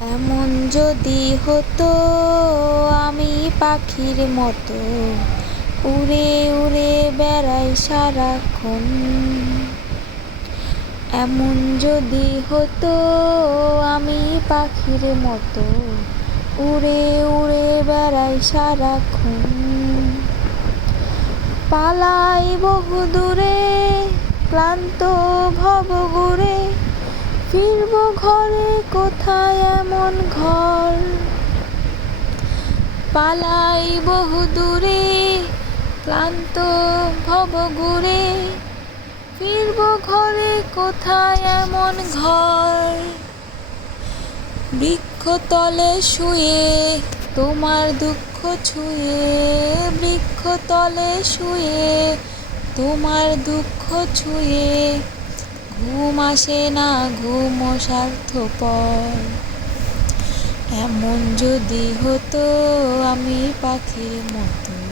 এমন যদি হতো আমি পাখির মতো উড়ে উড়ে বেড়াই সারাক্ষণ। এমন যদি হতো আমি পাখির মতো উড়ে উড়ে বেড়াই সারাক্ষণ। পালাই বহু দূরে ক্লান্ত ভব ঘুরে, ফিরব ঘরে কোথায় এমন ঘর। পালাই বহু দূরে ক্লান্ত ভব ঘুরে, ফিরব ঘরে কোথায় এমন ঘর। বৃক্ষতলে শুয়ে তোমার দুঃখ ছুঁয়ে, বৃক্ষতলে শুয়ে তোমার দুঃখ ছুঁয়ে, ঘুম আসে না ঘুম স্বার্থপর। এমন যদি হতো আমি পাখির মতো